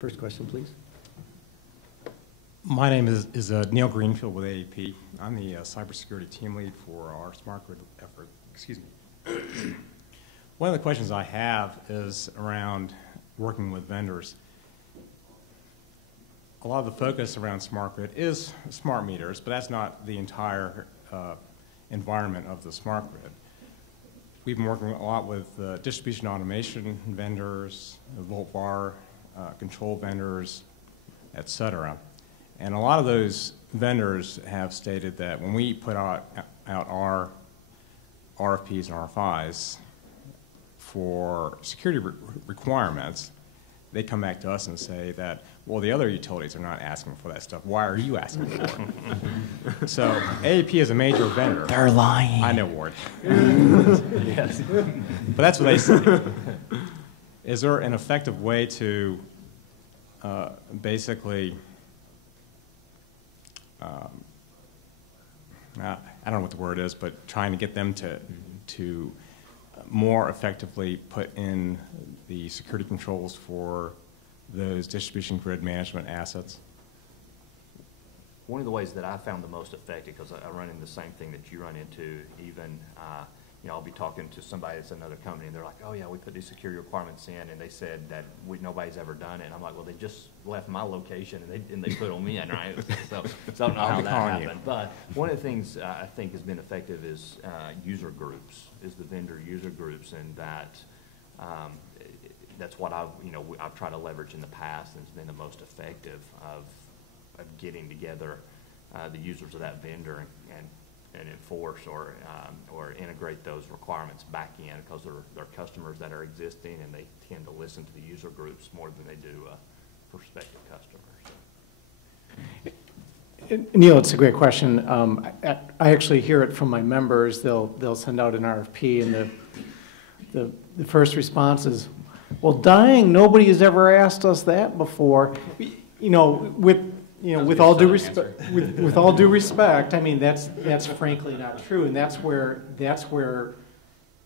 First question, please. My name is Neil Greenfield with AAP. I'm the cybersecurity team lead for our smart grid effort. Excuse me. One of the questions I have is around working with vendors. A lot of the focus around smart grid is smart meters, but that's not the entire environment of the smart grid. We've been working a lot with distribution automation vendors, volt var control vendors, et cetera. And a lot of those vendors have stated that when we put out our RFPs and RFIs for security requirements, they come back to us and say that, well, the other utilities are not asking for that stuff. Why are you asking for it? So AAP is a major vendor. They're lying. I know, Ward. Yes. But that's what they say. Is there an effective way to basically, I don't know what the word is, but trying to get them to more effectively put in the security controls for those distribution grid management assets? One of the ways that I found the most effective, because I run into the same thing that you run into, even I'll be talking to somebody that's another company, and they're like, oh yeah, we put these security requirements in, and they said that nobody's ever done it. And I'm like, well, they just left my location, and they put them in, right? So I don't know how that happened. But one of the things I think has been effective is user groups, is the vendor user groups, and that's what I've tried to leverage in the past, and it's been the most effective of getting together the users of that vendor and enforce or integrate those requirements back in, because they're customers that are existing, and they tend to listen to the user groups more than they do prospective customers. Neil, it's a great question. I actually hear it from my members. They'll send out an RFP, and the first response is, well, dang, nobody has ever asked us that before. With all due respect, with all due respect, I mean that's frankly not true, and that's where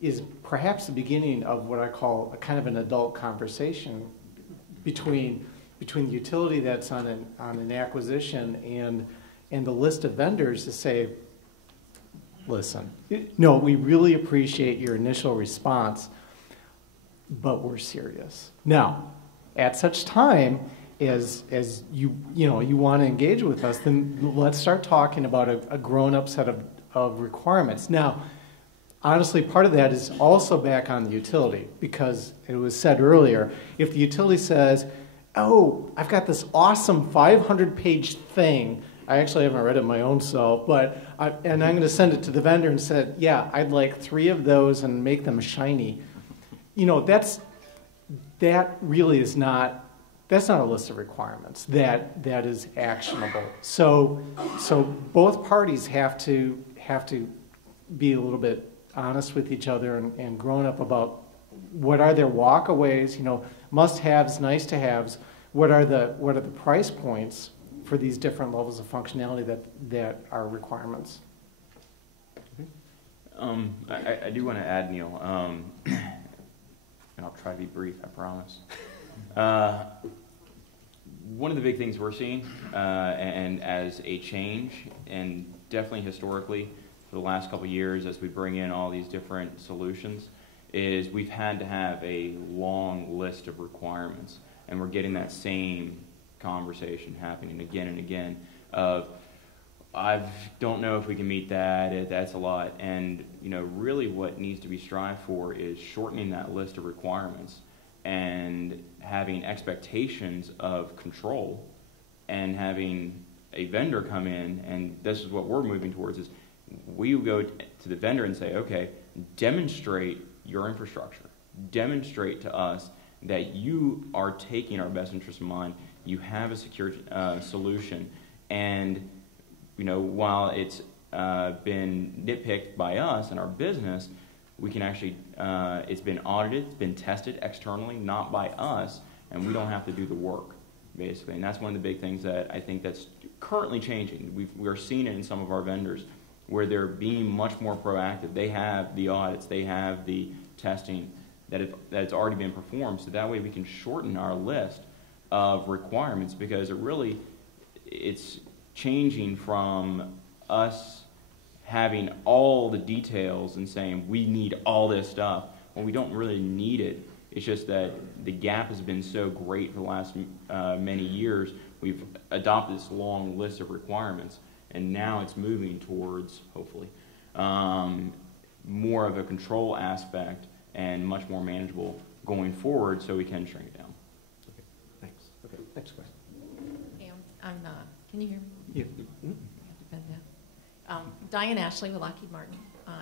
is perhaps the beginning of what I call a kind of an adult conversation between the utility that's on an acquisition and the list of vendors to say, listen, no, we really appreciate your initial response, but we're serious. Now, at such time as you want to engage with us, then let's start talking about a grown-up set of requirements. Now, honestly, part of that is also back on the utility, because it was said earlier, if the utility says, oh, I've got this awesome 500-page thing, I actually haven't read it my own self, and I'm going to send it to the vendor and said, yeah, I'd like 3 of those and make them shiny. That really is not. That's not a list of requirements. That is actionable. So both parties have to be a little bit honest with each other and grown up about what are their walkaways, must-haves, nice-to-haves. What are the price points for these different levels of functionality that are requirements? I do want to add, Neil, and I'll try to be brief, I promise. One of the big things we're seeing, and as a change, and definitely historically for the last couple of years as we bring in all these different solutions, is we've had to have a long list of requirements, and we're getting that same conversation happening again and again of, I don't know if we can meet that, that's a lot, and really what needs to be strived for is shortening that list of requirements and having expectations of control, and having a vendor come in, and this is what we're moving towards, is we go to the vendor and say, okay, demonstrate your infrastructure. Demonstrate to us that you are taking our best interest in mind, you have a secure solution, and while it's been nitpicked by us in our business, we can actually, it's been audited, it's been tested externally, not by us, and we don't have to do the work, basically. And that's one of the big things that I think that's currently changing. We're seeing it in some of our vendors, where they're being much more proactive. They have the audits, they have the testing that it's already been performed, so that way we can shorten our list of requirements, because it's changing from us having all the details and saying we need all this stuff when we don't really need it. It's just that the gap has been so great for the last many years. We've adopted this long list of requirements, and now it's moving towards, hopefully, more of a control aspect and much more manageable going forward, so we can shrink it down. Okay, thanks. Okay, next question. Hey, I'm not. Can you hear me? Yeah. I have to bend down. Diane Ashley with Lockheed Martin.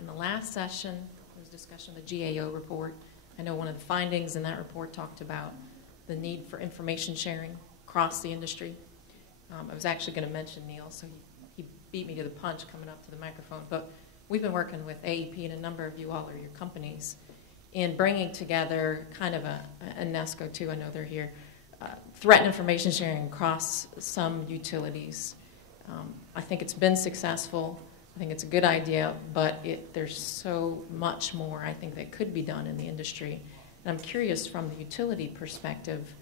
In the last session, there was discussion of the GAO report. I know one of the findings in that report talked about the need for information sharing across the industry. I was actually going to mention Neil, so he beat me to the punch coming up to the microphone. But we've been working with AEP and a number of you all or your companies in bringing together kind of a NESCO too, I know they're here, threat and information sharing across some utilities. I think it's been successful. I think it's a good idea, but there's so much more I think that could be done in the industry. And I'm curious from the utility perspective,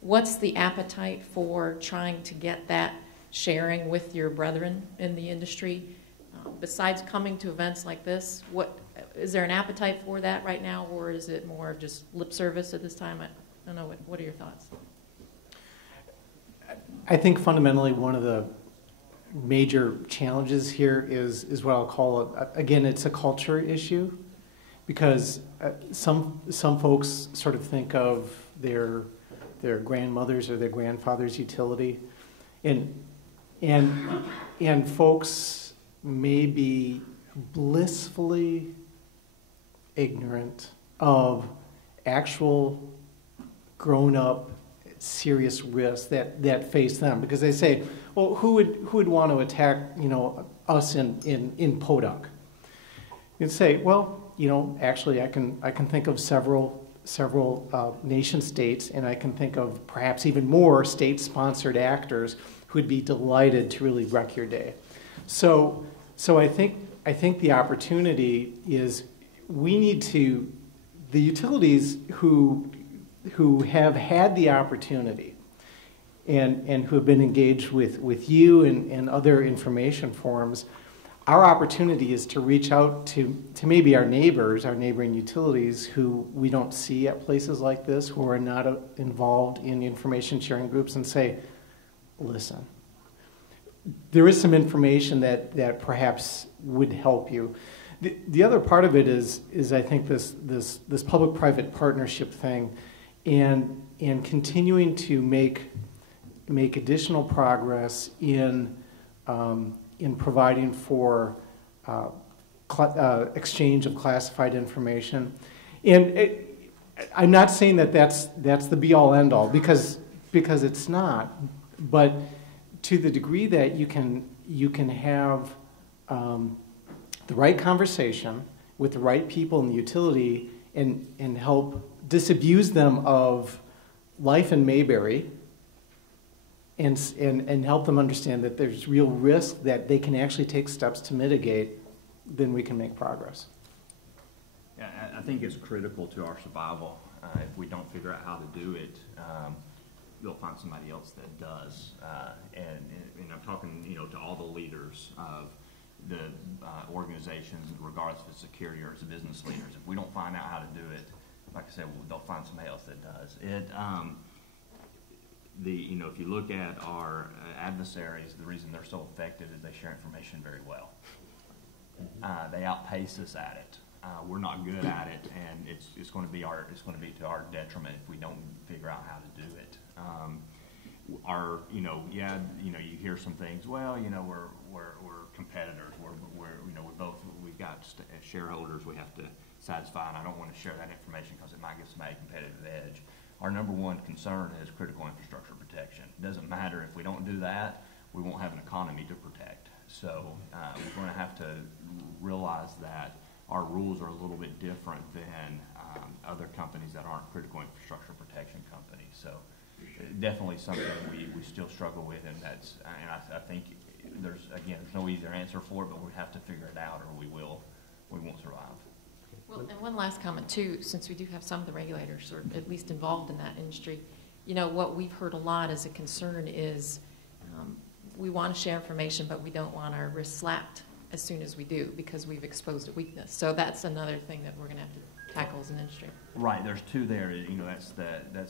what's the appetite for trying to get that sharing with your brethren in the industry? Besides coming to events like this, is there an appetite for that right now, or is it more of just lip service at this time? I don't know. What are your thoughts? I think fundamentally one of the major challenges here is what I'll call, again, it's a culture issue, because some folks sort of think of their grandmother's or their grandfather's utility, and folks may be blissfully ignorant of actual grown-up serious risks that face them, because they say, well, who would want to attack us in Podunk? You'd say, well, actually I can think of several nation states, and I can think of perhaps even more state-sponsored actors who would be delighted to really wreck your day. So I think the opportunity is we need to, the utilities who have had the opportunity and who have been engaged with you and other information forums, our opportunity is to reach out to maybe our neighbors, our neighboring utilities who we don't see at places like this, who are not involved in information sharing groups, and say, listen, there is some information that perhaps would help you. The other part of it is I think this public-private partnership thing, and continuing to make additional progress in providing for exchange of classified information. And I'm not saying that's the be-all end-all, because it's not. But to the degree that you can have the right conversation with the right people in the utility and help disabuse them of life in Mayberry, and help them understand that there's real risk that they can actually take steps to mitigate, then we can make progress. Yeah, I think it's critical to our survival. If we don't figure out how to do it, we'll find somebody else that does. And I'm talking, to all the leaders of the organizations, regardless if it's security or it's business leaders. If we don't find out how to do it, like I said, they'll find somebody else that does. If you look at our adversaries, the reason they're so effective is they share information very well. They outpace us at it. We're not good at it, and it's going to be to our detriment if we don't figure out how to do it. You hear some things. Well, we're competitors. We've got shareholders we have to satisfy, and I don't want to share that information because it might give somebody a competitive edge. Our number one concern is critical infrastructure protection. It doesn't matter if we don't do that, we won't have an economy to protect. So we're going to have to realize that our rules are a little bit different than other companies that aren't critical infrastructure protection companies. So definitely something we still struggle with, and I think there's no easier answer for it, but we have to figure it out, or we won't survive. Well, and one last comment too, since we do have some of the regulators, or at least involved in that industry, you know, what we've heard a lot as a concern is we want to share information, but we don't want our wrists slapped as soon as we do because we've exposed a weakness. So that's another thing that we're going to have to tackle as an industry. Right, there's two there. You know, that's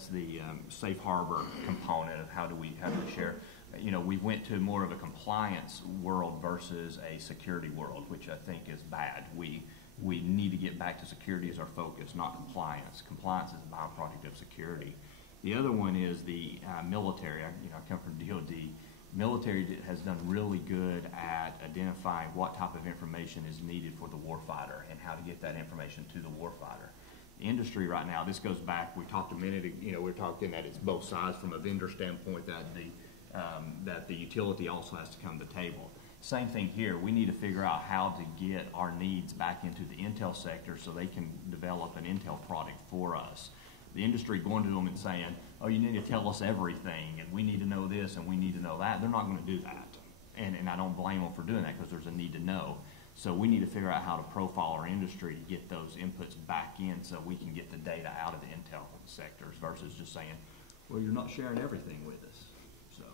the safe harbor component of how do we share. You know, we went to more of a compliance world versus a security world, which I think is bad. We need to get back to security as our focus, not compliance. Compliance is a byproduct of security. The other one is the military. I come from DoD. Military has done really good at identifying what type of information is needed for the warfighter and how to get that information to the warfighter. The industry right now, this goes back, we talked a minute ago, you know, we're talking that it's both sides from a vendor standpoint, that the utility also has to come to the table. Same thing here. We need to figure out how to get our needs back into the intel sector so they can develop an intel product for us. The industry going to them and saying, oh, you need to tell us everything, and we need to know this, and we need to know that. They're not going to do that. And I don't blame them for doing that because there's a need to know. So we need to figure out how to profile our industry to get those inputs back in so we can get the data out of the intel sectors versus just saying, well, you're not sharing everything with us. So.